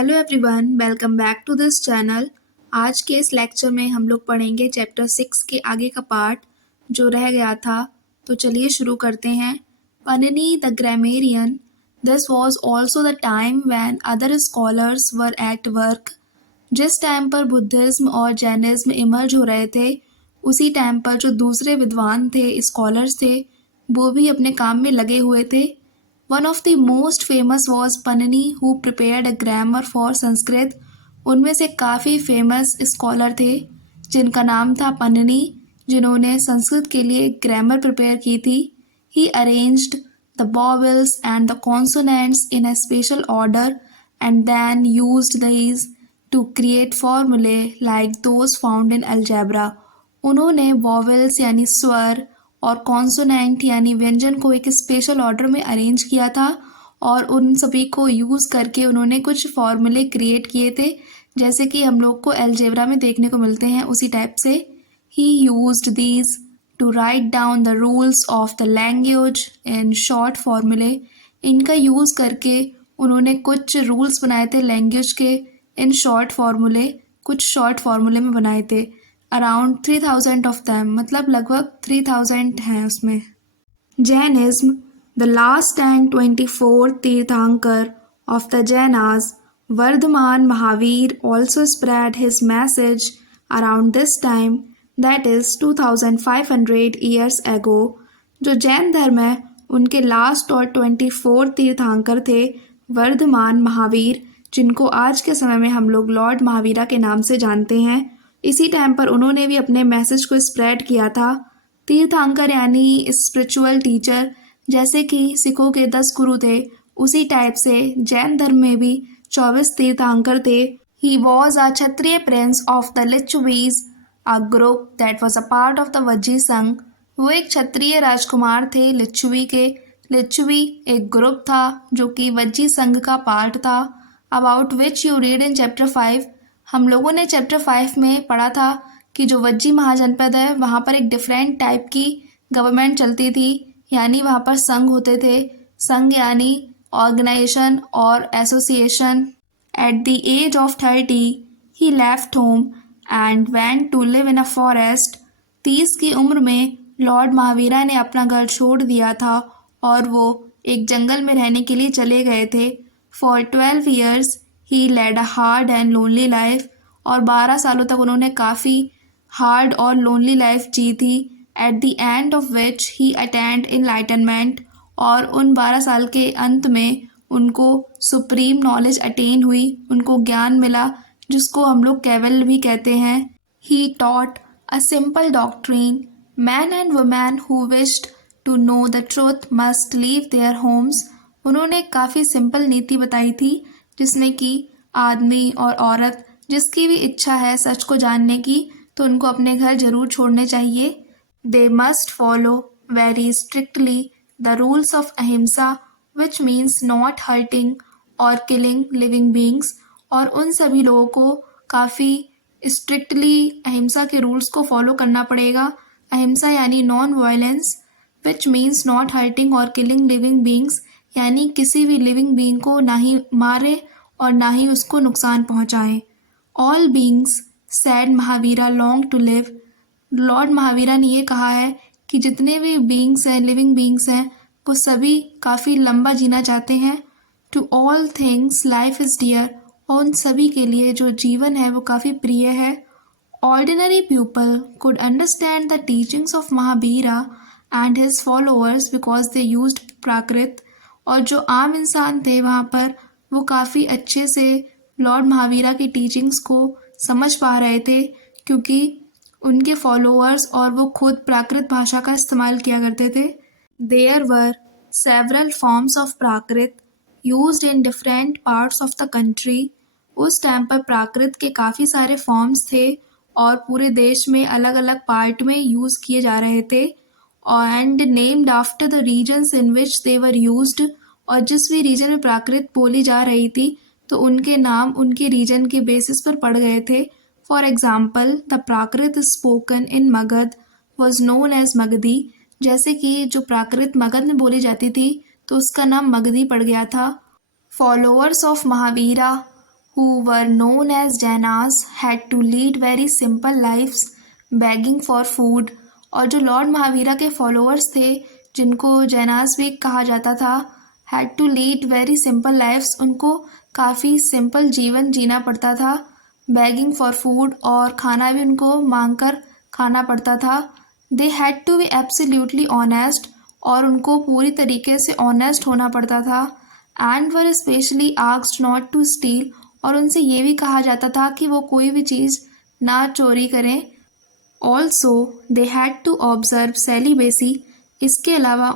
Hello everyone, welcome back to this channel. आज के इस लेक्चर में हम लोग पढ़ेंगे चैप्टर 6 के आगे का पार्ट जो रह गया था। तो चलिए शुरू करते हैं। Panini the grammarian, this was also the time when other scholars were at work. जिस टाइम पर बुद्धिज्म और जैनिज्म इमर्ज हो रहे थे, उसी टाइम पर जो दूसरे विद्वान थे, स्कॉलर्स थे, वो भी अपने काम में लगे हुए थे। One of the most famous was Panini, who prepared a grammar for Sanskrit. उनमें से काफ़ी फेमस स्कॉलर थे जिनका नाम था पनिनी, जिन्होंने संस्कृत के लिए ग्रामर प्रिपेयर की थी। He arranged the vowels and the consonants in a special order and then used these to create formulae like those found in algebra. उन्होंने वॉवेल्स यानी स्वर और कॉन्सोनेंट यानी व्यंजन को एक स्पेशल ऑर्डर में अरेंज किया था और उन सभी को यूज़ करके उन्होंने कुछ फॉर्मूले क्रिएट किए थे, जैसे कि हम लोग को अलजेब्रा में देखने को मिलते हैं उसी टाइप से। ही used these two write down the rules of the language in short फॉर्मूले। इनका यूज़ करके उन्होंने कुछ रूल्स बनाए थे लैंग्वेज के इन शॉर्ट फार्मूले, कुछ शॉर्ट फार्मूले में बनाए थे। अराउंड 3000 ऑफ दैम, मतलब लगभग 3000 हैं उसमें। Jainism, the last and 24 Tirthankar of the Jainas, Vardhaman Mahavir also spread his message around this time, that is 2500 years ago. जो जैन धर्म है उनके लास्ट और 24 तीर्थंकर थे वर्धमान महावीर, जिनको आज के समय में हम लोग लॉर्ड महावीरा के नाम से जानते हैं। इसी टाइम पर उन्होंने भी अपने मैसेज को स्प्रेड किया था। तीर्थंकर यानी स्पिरिचुअल टीचर, जैसे कि सिखों के 10 गुरु थे, उसी टाइप से जैन धर्म में भी 24 तीर्थंकर थे। He was a Kshatriya Prince of the Licchavis, a group that was a part of the Vajji संघ। वो एक क्षत्रिय राजकुमार थे लिच्छवी के। लिच्छवी एक ग्रुप था जो कि वज्जी संघ का पार्ट था, about which you read in chapter 5। हम लोगों ने चैप्टर 5 में पढ़ा था कि जो वज्जी महाजनपद है वहाँ पर एक डिफरेंट टाइप की गवर्नमेंट चलती थी, यानी वहाँ पर संघ होते थे। संघ यानी ऑर्गेनाइजेशन और association. At the age of 30 he left home and went to live in a forest. 30 की उम्र में लॉर्ड महावीरा ने अपना घर छोड़ दिया था और वो एक जंगल में रहने के लिए चले गए थे। For 12 years he led a hard and lonely life, और 12 सालों तक उन्होंने काफ़ी हार्ड और लोनली लाइफ जी थी। At the end of which he attend enlightenment, और उन 12 साल के अंत में उनको सुप्रीम नॉलेज अटेन हुई, उनको ज्ञान मिला, जिसको हम लोग केवल भी कहते हैं। He taught a simple doctrine, man and women who wished to know the truth must leave their homes. उन्होंने काफ़ी सिंपल नीति बताई थी, जिसमें कि आदमी और औरत जिसकी भी इच्छा है सच को जानने की, तो उनको अपने घर जरूर छोड़ने चाहिए। They must follow very strictly the rules of अहिंसा, विच मीन्स नॉट हर्टिंग और किलिंग लिविंग बींग्स। और उन सभी लोगों को काफ़ी स्ट्रिक्टली अहिंसा के रूल्स को फॉलो करना पड़ेगा। अहिंसा यानी non violence, which means not hurting और किलिंग लिविंग बींग्स, यानी किसी भी लिविंग बींग को ना ही मारे और ना ही उसको नुकसान पहुंचाएं। All beings said Mahavira long to live. Lord Mahavira ने ये कहा है कि जितने भी बींग्स हैं, लिविंग बींग्स हैं, वो सभी काफ़ी लंबा जीना चाहते हैं। To all things life is dear, और उन सभी के लिए जो जीवन है वो काफ़ी प्रिय है। Ordinary people could understand the teachings of Mahavira and his followers because they used Prakrit. और जो आम इंसान थे वहाँ पर, वो काफ़ी अच्छे से लॉर्ड महावीरा की टीचिंग्स को समझ पा रहे थे, क्योंकि उनके फॉलोअर्स और वो खुद प्राकृत भाषा का इस्तेमाल किया करते थे। There were several forms of Prakrit used in different parts of the country. उस टाइम पर प्राकृत के काफ़ी सारे फॉर्म्स थे और पूरे देश में अलग अलग पार्ट में यूज़ किए जा रहे थे। And named after the regions in which they were used, और जिस भी रीजन में प्राकृत बोली जा रही थी तो उनके नाम उनके रीजन के बेसिस पर पड़ गए थे। For example, the Prakrit spoken in Magadha was known as Magadhi. जैसे कि जो प्राकृत मगध में बोली जाती थी तो उसका नाम मगधी पड़ गया था। Followers of Mahavira who were known as Jainas had to lead very simple lives begging for food। और जो लॉर्ड महावीरा के फॉलोअर्स थे जिनको जैनास भी कहा जाता था had to lead very simple lives, उनको काफ़ी सिंपल जीवन जीना पड़ता था। begging for food, और खाना भी उनको मांग कर खाना पड़ता था। they had to be absolutely honest, और उनको पूरी तरीके से ऑनेस्ट होना पड़ता था। And were specially asked not to steal, और उनसे ये भी कहा जाता था कि वो कोई भी चीज़ ना चोरी करें। Also they had to observe celibacy, इसके अलावा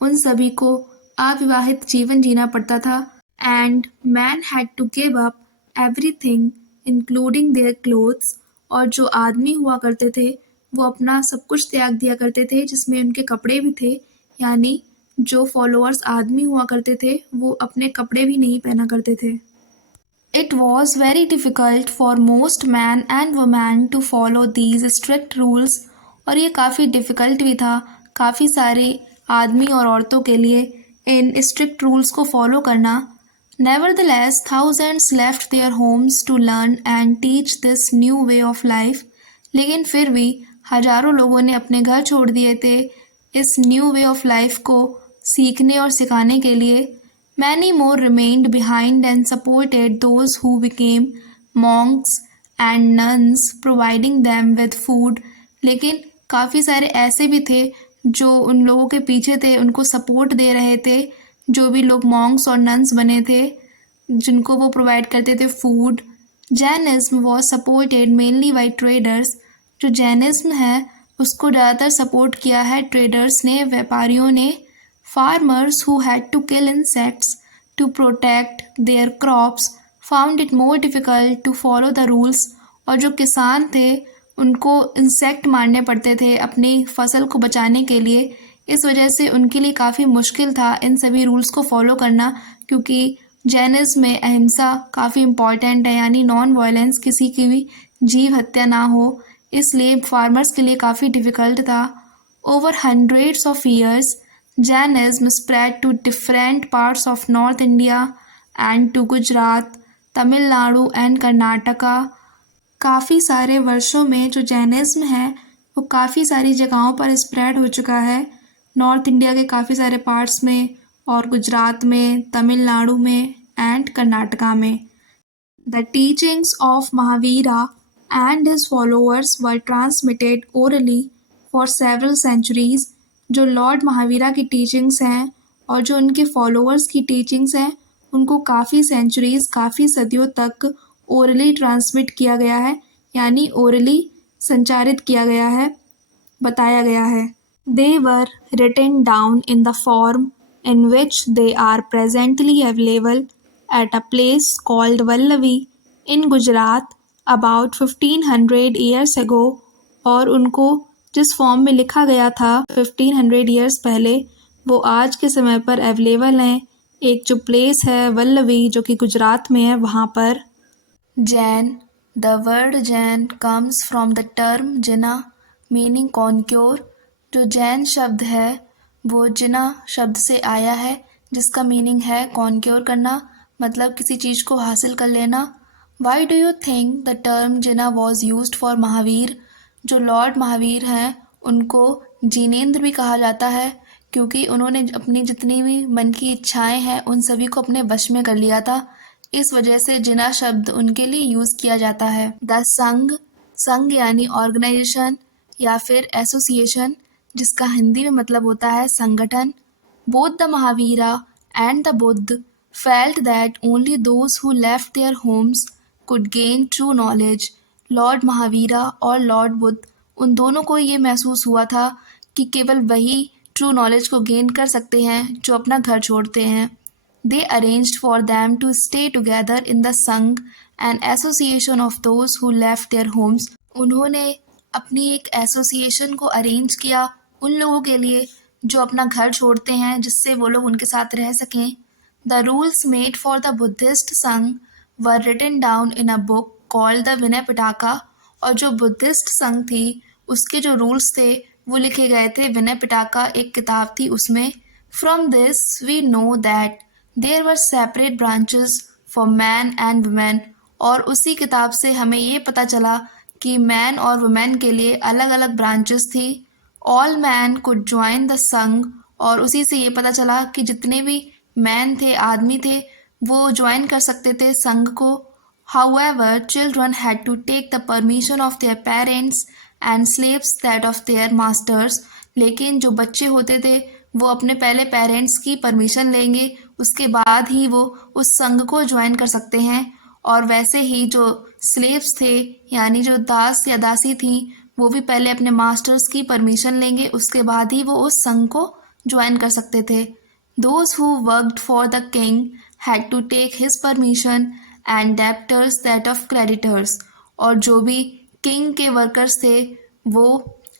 उन सभी को अविवाहित जीवन जीना पड़ता था। And man had to give up everything including their clothes, और जो आदमी हुआ करते थे वो अपना सब कुछ त्याग दिया करते थे जिसमें उनके कपड़े भी थे। यानी जो फॉलोअर्स आदमी हुआ करते थे वो अपने कपड़े भी नहीं पहना करते थे। It was very difficult for most men and women to follow these strict rules, और ये काफ़ी डिफ़िकल्ट भी था काफ़ी सारे आदमी और औरतों के लिए इन स्ट्रिक्ट रूल्स को फॉलो करना। Nevertheless, thousands left their homes to learn and teach this new way of life, लेकिन फिर भी हजारों लोगों ने अपने घर छोड़ दिए थे इस न्यू वे ऑफ लाइफ को सीखने और सिखाने के लिए। Many more remained behind and supported those who became monks and nuns, providing them with food, लेकिन काफ़ी सारे ऐसे भी थे जो उन लोगों के पीछे थे, उनको सपोर्ट दे रहे थे, जो भी लोग मॉन्क्स और नन्स बने थे जिनको वो प्रोवाइड करते थे food. Jainism was supported mainly by traders, जो जैनिज्म है उसको ज़्यादातर सपोर्ट किया है ट्रेडर्स ने, व्यापारियों ने। Farmers who had to kill insects to protect their crops found it more difficult to follow the rules, और जो किसान थे उनको इंसेक्ट मारने पड़ते थे अपनी फसल को बचाने के लिए। इस वजह से उनके लिए काफ़ी मुश्किल था इन सभी रूल्स को फॉलो करना, क्योंकि जैनिज्म में अहिंसा काफ़ी इम्पॉर्टेंट है, यानी नॉन वायलेंस, किसी की भी जीव हत्या ना हो, इसलिए फार्मर्स के लिए काफ़ी डिफ़िकल्ट था। Over hundreds of years Jainism spread to different parts of North India and to Gujarat, Tamil Nadu and Karnataka। काफ़ी सारे वर्षों में जो जैनिज्म है वो काफ़ी सारी जगहों पर स्प्रेड हो चुका है, नॉर्थ इंडिया के काफ़ी सारे पार्ट्स में और गुजरात में, तमिलनाडु में एंड कर्नाटका में। The teachings of Mahavira and his followers were transmitted orally for several centuries. जो लॉर्ड महावीरा की टीचिंग्स हैं और जो उनके फॉलोअर्स की टीचिंग्स हैं उनको काफ़ी सेंचुरीज़, काफ़ी सदियों तक ओरली ट्रांसमिट किया गया है, यानी ओरली संचारित किया गया है, बताया गया है। They were written down in the form in which they are presently available at a place called Valabhi in Gujarat about 1500 years ago, और उनको जिस फॉर्म में लिखा गया था 1500 ईयर्स पहले वो आज के समय पर अवेलेबल हैं। एक जो प्लेस है वल्लवी जो कि गुजरात में है वहाँ पर। Jain, the word Jain comes from the term Jinnah meaning conquer. जो जैन शब्द है वो जिना शब्द से आया है जिसका मीनिंग है कॉन्क्योर करना, मतलब किसी चीज़ को हासिल कर लेना। Why do you think the term Jinnah was used for Mahavir? जो लॉर्ड महावीर हैं उनको जिनेंद्र भी कहा जाता है क्योंकि उन्होंने अपनी जितनी भी मन की इच्छाएं हैं उन सभी को अपने वश में कर लिया था, इस वजह से जिना शब्द उनके लिए यूज़ किया जाता है। द संघ, संघ यानी ऑर्गेनाइजेशन या फिर एसोसिएशन, जिसका हिंदी में मतलब होता है संगठन। Both the Mahavira and the Buddha felt that only those who left their Holmes could gain true knowledge. Lord Mahavira और लॉर्ड बुद्ध, उन दोनों को ये महसूस हुआ था कि केवल वही ट्रू नॉलेज को गेन कर सकते हैं जो अपना घर छोड़ते हैं। They arranged for them to stay together in the sangha and association of those who left their homes. उन्होंने अपनी एक एसोसिएशन को अरेंज किया उन लोगों के लिए जो अपना घर छोड़ते हैं, जिससे वो लोग उनके साथ रह सकें। The rules made for the Buddhist sangha were written down in a book called the Vinaya Pitaka, और जो बुद्धिस्ट संघ थी उसके जो रूल्स थे वो लिखे गए थे विनय पिटाका, एक किताब थी उसमें। From this we know that there were separate branches for man and women, और उसी किताब से हमें ये पता चला कि मैन और वुमेन के लिए अलग अलग ब्रांचेस थी। All man could join the संघ, और उसी से ये पता चला कि जितने भी मैन थे, आदमी थे, वो ज्वाइन कर सकते थे संघ को। However, children had to take the permission of their parents and slaves that of their masters. लेकिन जो बच्चे होते थे वो अपने पहले पेरेंट्स की परमिशन लेंगे, उसके बाद ही वो उस संघ को ज्वाइन कर सकते हैं। और वैसे ही जो स्लेव्स थे, यानी जो दास या दासी थी, वो भी पहले अपने मास्टर्स की परमिशन लेंगे, उसके बाद ही वो उस संघ को ज्वाइन कर सकते थे। Those who worked for the king had to take his permission and debtors that of creditors. और जो भी किंग के वर्कर्स थे वो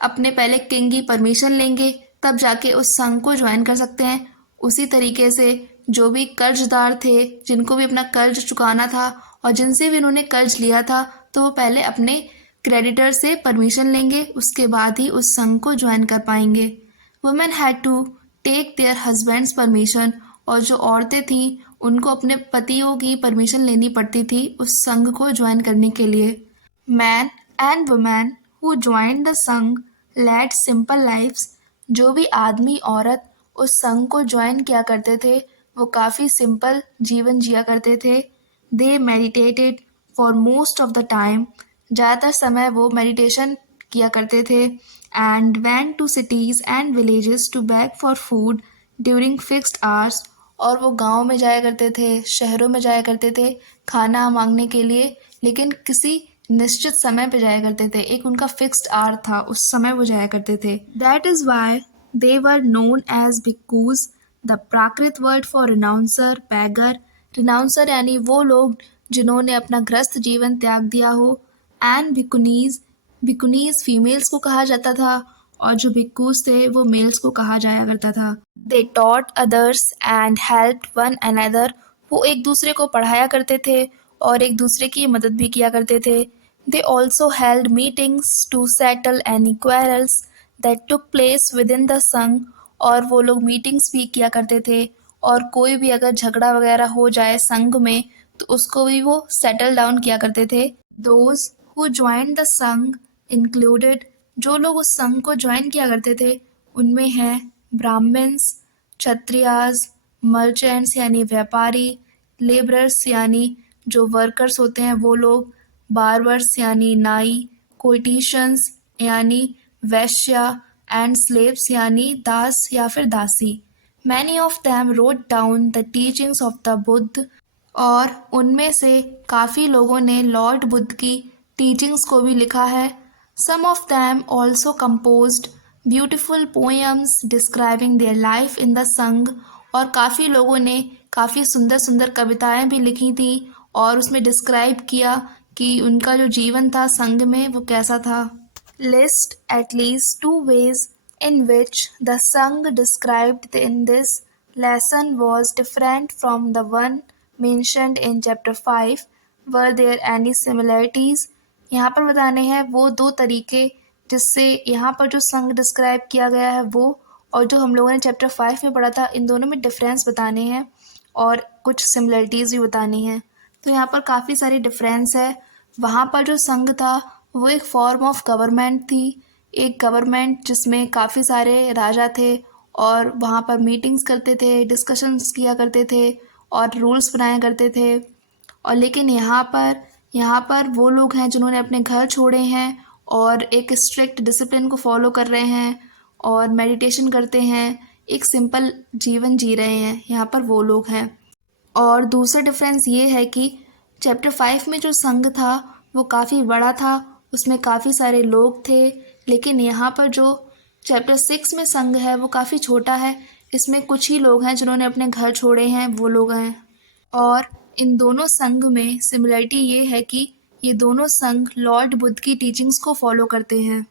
अपने पहले किंग की परमिशन लेंगे, तब जाके उस संघ को ज्वाइन कर सकते हैं। उसी तरीके से जो भी कर्जदार थे, जिनको भी अपना कर्ज चुकाना था और जिनसे भी उन्होंने कर्ज लिया था, तो वो पहले अपने क्रेडिटर से परमिशन लेंगे, उसके बाद ही उस संघ को ज्वाइन कर पाएंगे। Women had to take their husbands permission, और जो औरतें थीं उनको अपने पतियों की परमिशन लेनी पड़ती थी उस संघ को ज्वाइन करने के लिए। Man and women who join the संघ लेड सिंपल लाइफ्स। जो भी आदमी औरत उस संघ को ज्वाइन किया करते थे वो काफ़ी सिंपल जीवन जिया करते थे। They meditated for most of the time. ज़्यादातर समय वो मेडिटेशन किया करते थे। And went to cities and villages to beg for food during fixed hours. और वो गांव में जाया करते थे, शहरों में जाया करते थे खाना मांगने के लिए, लेकिन किसी निश्चित समय पे जाया करते थे। एक उनका फिक्स्ड आवर था, उस समय वो जाया करते थे। That is why they were known as bhikkhus, the Prakrit word for renouncer, beggar. Renouncer यानी वो लोग जिन्होंने अपना ग्रस्त जीवन त्याग दिया हो। एंड भिकुनीज, भिकुनीज फीमेल्स को कहा जाता था, और जो भिक्खूज थे वो मेल्स को कहा जाया करता था। They taught others and help one another. वो एक दूसरे को पढ़ाया करते थे और एक दूसरे की मदद भी किया करते थे। They also held meetings to settle any quarrels that took place within the संघ। और वो लोग मीटिंग्स भी किया करते थे, और कोई भी अगर झगड़ा वगैरह हो जाए संघ में तो उसको भी वो सेटल डाउन किया करते थे। दोज हु ज्वाइन द संघ इंक्लूडेड। जो लोग उस संघ को ज्वाइन किया करते थे उनमें हैं ब्राह्मण्स, क्षत्रियाज, मर्चेंट्स यानी व्यापारी, लेबरर्स यानी जो वर्कर्स होते हैं वो लोग, बार्बर्स यानी नाई, कोइटिशियंस यानी वैश्या, एंड स्लेव्स यानी दास या फिर दासी। Many of them wrote down the teachings of the Buddha. और उनमें से काफ़ी लोगों ने लॉर्ड बुद्ध की टीचिंग्स को भी लिखा है। Some of them also composed beautiful poems describing their life in the संघ। और काफ़ी लोगों ने काफ़ी सुंदर सुंदर कविताएं भी लिखी थी और उसमें डिस्क्राइब किया कि उनका जो जीवन था संघ में वो कैसा था। List at least 2 ways in which the Sangh described in this lesson was different from the one mentioned in chapter 5. Were there any similarities? यहाँ पर बताने हैं वो 2 तरीके जिससे यहाँ पर जो संघ डिस्क्राइब किया गया है वो, और जो हम लोगों ने चैप्टर 5 में पढ़ा था, इन दोनों में डिफरेंस बताने हैं और कुछ सिमिलरिटीज़ भी बतानी है। तो यहाँ पर काफ़ी सारी डिफरेंस है। वहाँ पर जो संघ था वो एक फॉर्म ऑफ गवर्नमेंट थी, एक गवर्नमेंट जिसमें काफ़ी सारे राजा थे और वहाँ पर मीटिंग्स करते थे, डिस्कशंस किया करते थे और रूल्स बनाया करते थे। और लेकिन यहाँ पर वो लोग हैं जिन्होंने अपने घर छोड़े हैं और एक स्ट्रिक्ट डिसिप्लिन को फॉलो कर रहे हैं और मेडिटेशन करते हैं, एक सिंपल जीवन जी रहे हैं, यहाँ पर वो लोग हैं। और दूसरा डिफरेंस ये है कि चैप्टर 5 में जो संघ था वो काफ़ी बड़ा था, उसमें काफ़ी सारे लोग थे, लेकिन यहाँ पर जो चैप्टर 6 में संघ है वो काफ़ी छोटा है, इसमें कुछ ही लोग हैं जिन्होंने अपने घर छोड़े हैं, वो लोग हैं। और इन दोनों संघ में सिमिलरिटी ये है कि ये दोनों संघ लॉर्ड बुद्ध की टीचिंग्स को फॉलो करते हैं।